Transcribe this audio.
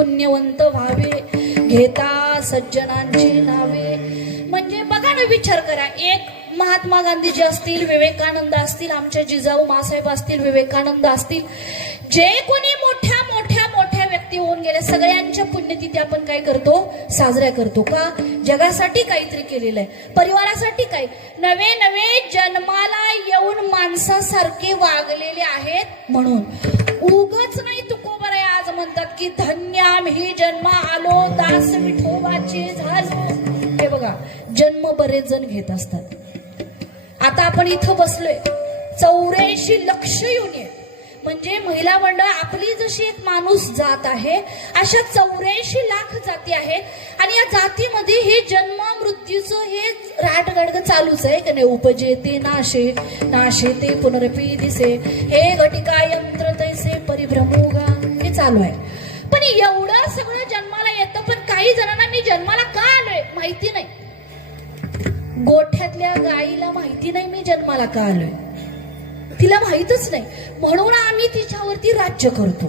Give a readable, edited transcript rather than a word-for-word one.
पुण्यवंत व्हावे घेता सज्जनांची नावे. म्हणजे बघा ना, विचार करा, एक महात्मा गांधीजी असतील, विवेकानंद असतील, आमचे जिजाऊ मासाहेब असतील, विवेकानंद असतील, जे कोणी मोठ्या मोठ्या मोठ्या व्यक्ती होऊन गेले, सगळ्यांच्या पुण्यतिथी आपण काय करतो, साजऱ्या करतो. का? जगासाठी काहीतरी केलेलं आहे, परिवारासाठी काय, नवे नवे जन्माला येऊन माणसासारखे वागलेले आहेत म्हणून. उगच नाही तुकोबराय आज म्हणतात की धन्यामही जन्म आलो दास विठोबाचे झालो. हे बघा, जन्म बरेच जण घेत असतात. आता आपण इथं बसलोय, 84 लक्ष युनियन म्हणजे महिला मंडळ, आपली जशी एक माणूस जात आहे, अशा 84 लाख जाती आहेत. आणि या जातीमध्ये हे जन्म मृत्यूचं हे राटगडग चालूच आहे की नाही. उपजे ते नाशे, नाशे ते पुनरपी दिसे, हे घटिका यंत्र तैसे परिभ्रमोगा, हे चालू आहे. पण एवढं सगळं जन्माला येतं, पण काही जणांना मी जन्माला का आलोय माहिती नाही. गोठ्यातल्या गाईला माहिती नाही मी जन्माला का आलोय, तिला माहितच नाही, म्हणून आम्ही तिच्यावरती राज्य करतो.